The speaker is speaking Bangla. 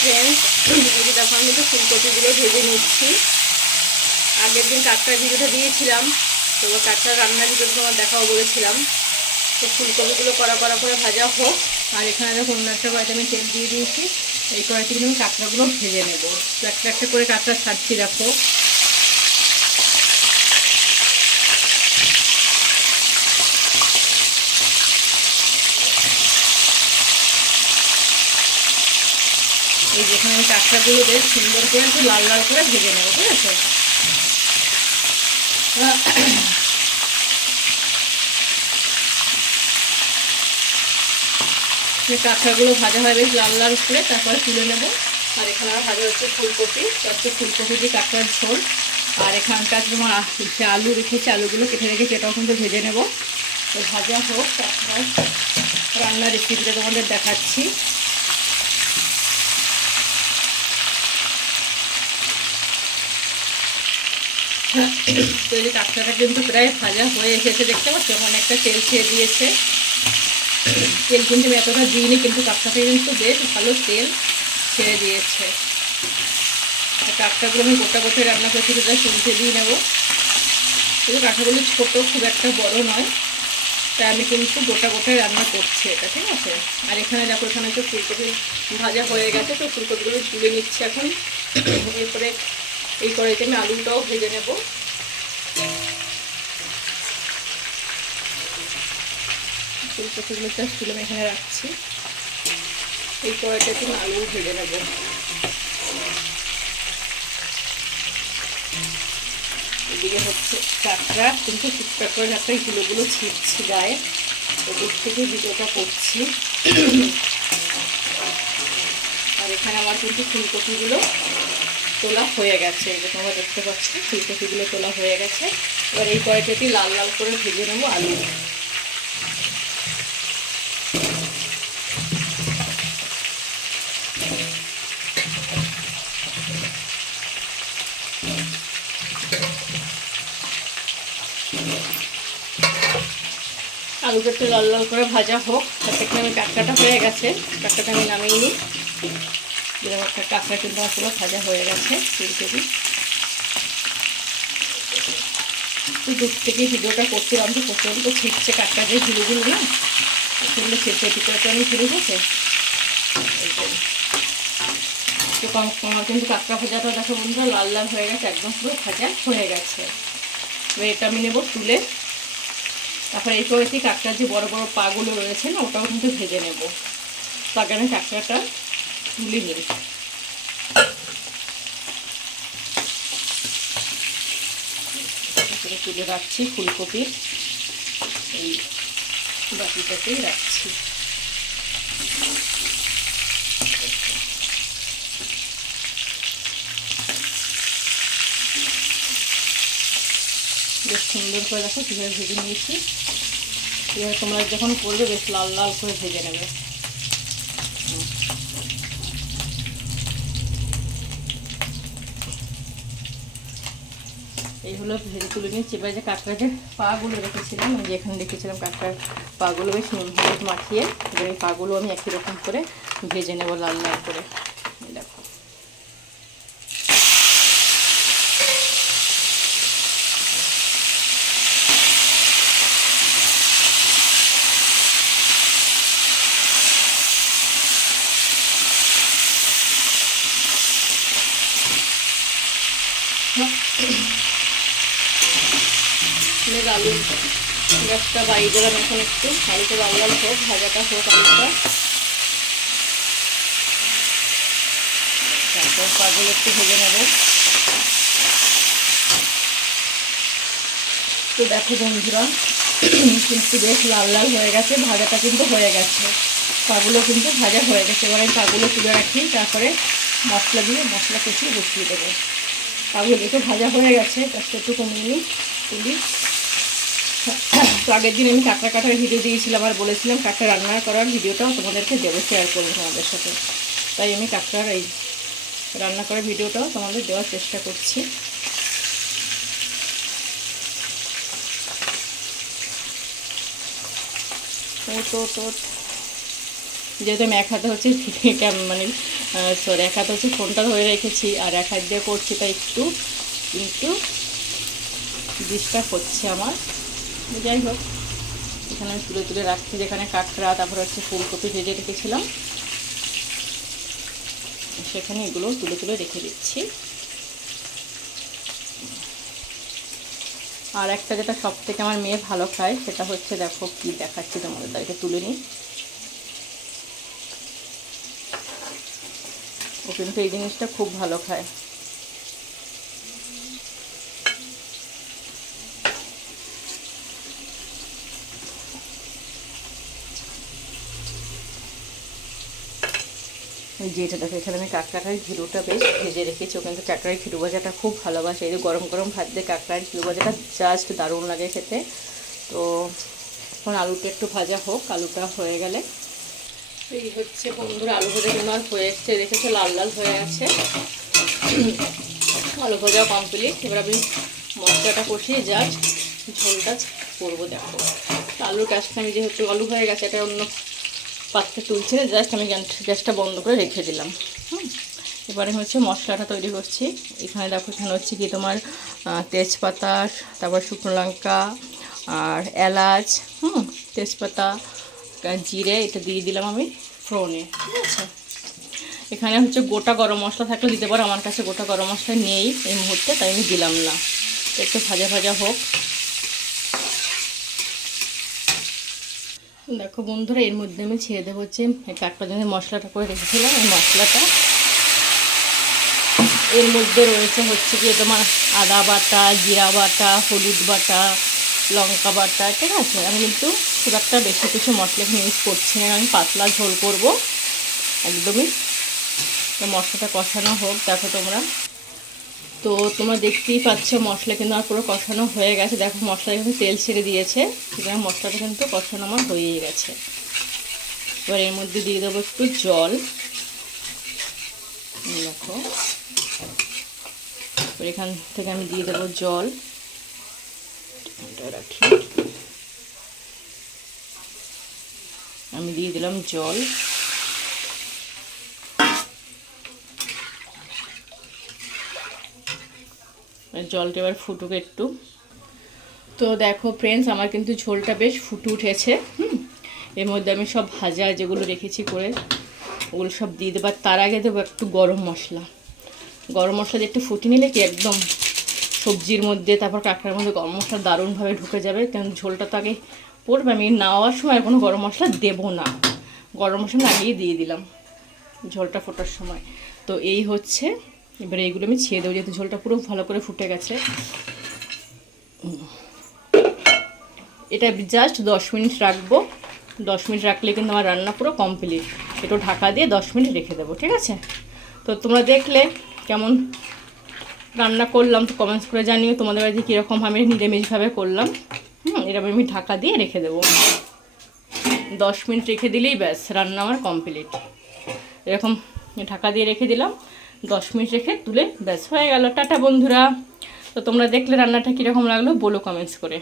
ফ্রেন্ডস এই যে দেখো, আমি তো ফুলকপিগুলো ভেজে নিচ্ছি। আগের দিন কাকটার ভিডিওটা দিয়েছিলাম, তো কাকটার রান্নার ভিডিওটা তোমার দেখাও বলেছিলাম। তো ফুলকপিগুলো কড়া কড়া করে ভাজা হোক, আর এখানে দেখো অন্য একটা কড়াইতে আমি তেল দিয়ে দিয়েছি, এই কড়াইতে কিন্তু আমি কাঁকড়াগুলো ভেজে নেব। একটা একটা করে কাঁকড়া ছাড়ছি দেখো? এই যেখানে আমি কাঁকড়াগুলো বেশ সুন্দর করে একটু লাল লাল করে ভেজে নেব, ঠিক আছে? কাঁকড়াগুলো ভাজা হয় বেশ লাল লাল করে তারপরে তুলে নেব। আর এখানে আমার ভাজা হচ্ছে ফুলকপি হচ্ছে ফুলকপি দিয়ে কাঁকড়ার ঝোল। আর এখানকার তোমার যে আলু রেখেছি, আলুগুলো কেটে রেখেছি, এটাও কিন্তু ভেজে নেব। তো ভাজা হোক, তারপর রান্নার রেসিপিটা তোমাদের দেখাচ্ছি। তো এই কাঁকড়াটা কিন্তু প্রায় ভাজা হয়ে এসেছে, দেখতে পাচ্ছ? অনেকটা তেল ছেড়ে দিয়েছে। তেল কিন্তু আমি এতটা দিইনি, কিন্তু কাঁকড়াটা কিন্তু বেশ ভালো তেল ছেড়ে দিয়েছে। কাঁকড়াগুলো আমি গোটা গোটা রান্না করছি সেটা শুনতে দিয়ে নেব। কিন্তু কাঁকড়াগুলো ছোটো, খুব একটা বড় নয়। তাই আমি কিন্তু গোটা গোটায় রান্না করছি এটা, ঠিক আছে? আর এখানে দেখো, এখানে তো ফুলকপি ভাজা হয়ে গেছে, তো ফুলকপিগুলো তুলে নিচ্ছি এখন। এরপরে এই কড়াইতে আমি আলুটাও ভেজে নেব। ফুলকপিগুলো তুলে আমি এখানে রাখছি। এই কড়াইটাতে আমি আলু ভেজে নেব। এদিকে হচ্ছে কাঁকড়া কিন্তু টুকটাক করে কাঁকড়া কিলোগুলো ছিটছি গায়ে। ওদিক থেকে ভিডিওটা করছি। আর এখানে আমার কিন্তু ফুলকপিগুলো তোলা হয়ে গেছে। এই তোমরা দেখতে পাচ্ছ ফুলকপিগুলো তোলা হয়ে গেছে। এবার এই কড়াইটাকে লাল লাল করে ভেজে নেব আলু আলুটা একটু লাল লাল করে ভাজা হোক তাতে আমি কাঁকড়াটা হয়ে গেছে। কাঁকড়াটা আমি নামিয়ে নিই। যেরকম একটা কাঁকড়া কিন্তু পুরো ভাজা হয়ে গেছে ফুলকপি তো দূর থেকে ভিডিওটা করছিলাম তো প্রচণ্ড ছিটছে কাঁকড়া যে ঝুলুগুলো না, প্রচণ্ড ছিটছে ভিতরে আমি ঝুলে গেছে তো আমার কিন্তু কাঁকড়া ভাজাটা দেখো বন্ধুরা, লাল লাল হয়ে গেছে, একদম পুরো ভাজা হয়ে গেছে। এবার এটা আমি নেব তুলে। তারপরে এই করেছি কাঁকড়ার যে বড় বড় পাগুলো রয়েছে না, ওটাও কিন্তু ভেজে নেব। তাকে আমি কাঁকড়াটা তুলে নিই তুলে রাখছি ফুলকপির এই বাটিটাতেই রাখছি। বেশ সুন্দর করে দেখো, কীভাবে ভেজে নিয়েছি। এবার তোমরা যখন করবে, বেশ লাল লাল করে ভেজে নেবে। এই হলো ভেজে তুলে নিচ্ছি এবার যে কাঁকড়া যে পাগুলো রেখেছিলাম আমি যেখানে রেখেছিলাম কাঁকড়ার পাগুলো বেশ নুন হলুদ মাখিয়ে, এবার এই পাগুলো আমি একই রকম করে ভেজে নেব লাল লাল করে। দেখো। আলু গ্যাসটা বাড়ি দিলাম এখন একটু। লাল লাল হোক, ভাজাটা হোক আলুটা। তারপর পাগুলো একটু ভেজে নেব। তো দেখো বন্ধুরা, কিন্তু বেশ লাল লাল হয়ে গেছে, ভাজাটা কিন্তু হয়ে গেছে। পাগুলো কিন্তু ভাজা হয়ে গেছে। এবার আমি পাগুলো তুলে রাখি, তারপরে মশলা দিয়ে মশলা কষিয়ে বসিয়ে দেবো। পাগুলো তো ভাজা হয়ে গেছে তারপরে একটু কমিয়ে তুলি। তো আগের দিন আমি কাঁকড়া কাটার ভিডিও দিয়েছিলাম আর বলেছিলাম কাঁকড়া রান্না করার ভিডিওটাও তোমাদেরকে দেবো শেয়ার করব তোমাদের সাথে। তাই আমি কাঁকড়ার এই রান্না করার ভিডিওটাও তোমাদের দেওয়ার চেষ্টা করছি। তো যেহেতু আমি এক হাতে হচ্ছে মানে সরি এক হাতে হচ্ছে ফোনটা ধরে রেখেছি আর এক হাত দিয়ে করছি, তাই একটু কিন্তু ডিস্টার্ব হচ্ছে আমার। যাই হোক, এখানে আমি তুলে তুলে রাখছি, যেখানে কাঁকড়া, তারপর হচ্ছে ফুলকপি ভেজে রেখেছিলাম। সেখানে এগুলো তুলে তুলে রেখে দিচ্ছি। আর একটা যেটা সব থেকে আমার মেয়ে ভালো খায়, সেটা হচ্ছে দেখো কি দেখাচ্ছি তোমাদের তাদেরকে তুলে নিই। ও কিন্তু এই জিনিসটা খুব ভালো খায়। যে এটা দেখো, এখানে আমি কাঁকড়াটার ঘিরুটা বেশ ভেজে রেখেছি। ওখানে কিন্তু কাঁকড়ার ঘিরু ভাজাটা খুব ভালোবাসে। এই যে গরম গরম ভাত দিয়ে কাঁকড়ার ঘিরু ভাজাটা জাস্ট দারুণ লাগে খেতে। তো এখন আলুটা একটু ভাজা হোক, আলুটা হয়ে গেলে। এই হচ্ছে বন্ধুরা, আলু ভাজা আর হয়ে এসছে, দেখেছ লাল লাল হয়ে আছে। আলু ভাজা কমপ্লিট এবার আমি মশলাটা কষিয়ে জাস্ট ঝোলটা করব, দেখো। তো আলুর কাজটা আমি যেহেতু আলু হয়ে গেছে, এটা অন্য পাত্রে তুলছে জাস্ট আমি গ্যাস- গ্যাসটা বন্ধ করে রেখে দিলাম। হুম। এবারে হচ্ছে মশলাটা তৈরি করছি। এখানে দেখো, এখানে হচ্ছে কি তোমার তেজপাতা, তারপর শুকনো লঙ্কা আর এলাচ, হুম, তেজপাতা জিরে, এটা দিয়ে দিলাম আমি ফোড়নে, ঠিক আছে? এখানে হচ্ছে গোটা গরম মশলা থাকলে দিতে পারো, আমার কাছে গোটা গরম মশলা নেই এই মুহূর্তে, তাই আমি দিলাম না। একটু ভাজা ভাজা হোক। দেখো বন্ধুরা, এর মধ্যে আমি ছেড়ে দেবো হচ্ছে এই কাঠটা জন্য মশলাটা করে রেখেছিলাম, এই মশলাটা। এর মধ্যে রয়েছে হচ্ছে গিয়ে তোমার আদা বাটা, জিরা বাটা, হলুদ বাটা, লঙ্কা বাটা, ঠিক আছে? আমি কিন্তু খুব একটা বেশি কিছু মশলা এখানে ইউজ করছি না, আমি পাতলা ঝোল করব, একদমই। মশলাটা কষানো হোক, দেখো তোমরা। তো তোমরা দেখতেই পাচ্ছ মশলা কিন্তু আমার পুরো কষানো হয়ে গেছে। দেখো মশলা কিন্তু তেল ছেড়ে দিয়েছে। সুতরাং মশলাটা কিন্তু কষানো আমার হয়েই গেছে। এবার এর মধ্যে দিয়ে দেবো একটু জল। দেখো। এখান থেকে আমি দিয়ে দেবো জল। রাখি। আমি দিয়ে দিলাম জল। জলটা এবার ফুটুক একটু। তো দেখো ফ্রেন্ডস আমার কিন্তু ঝোলটা বেশ ফুটে উঠেছে এর মধ্যে আমি সব ভাজা যেগুলো রেখেছি করে, ওগুলো সব দিয়ে দেবো। তার আগে দেবো একটু গরম মশলা। গরম মশলা দিয়ে একটু ফুটে নিলে কি একদম সবজির মধ্যে, তারপর কাঁকড়ার মধ্যে গরম মশলা দারুণভাবে ঢুকে যাবে। কারণ ঝোলটা তো আগে পড়বে, আমি নেওয়ার সময় কোনো গরম মশলা দেবো না। গরম মশলা আগেই দিয়ে দিলাম ঝোলটা ফোটার সময়। তো এই হচ্ছে এবারে এইগুলো আমি ছেড়ে দেবো, যেহেতু ঝোলটা পুরো ভালো করে ফুটে গেছে। এটা জাস্ট দশ মিনিট রাখব। দশ মিনিট রাখলে কিন্তু আমার রান্না পুরো কমপ্লিট একটু ঢাকা দিয়ে দশ মিনিট রেখে দেবো, ঠিক আছে? তো তোমরা দেখলে কেমন রান্না করলাম, তো কমেন্টস করে জানিও তোমাদের বাড়িতে কীরকম আমি নিরামিষভাবে করলাম। হুম, এরকম আমি ঢাকা দিয়ে রেখে দেবো। দশ মিনিট রেখে দিলেই ব্যাস, রান্না আমার কমপ্লিট এরকম ঢাকা দিয়ে রেখে দিলাম। দশ মিনিট রেখে তুলে ব্যাস হয়ে গেল। টাটা বন্ধুরা। তো তোমরা দেখলে রান্নাটা কীরকম লাগল, বলো কমেন্টস করে।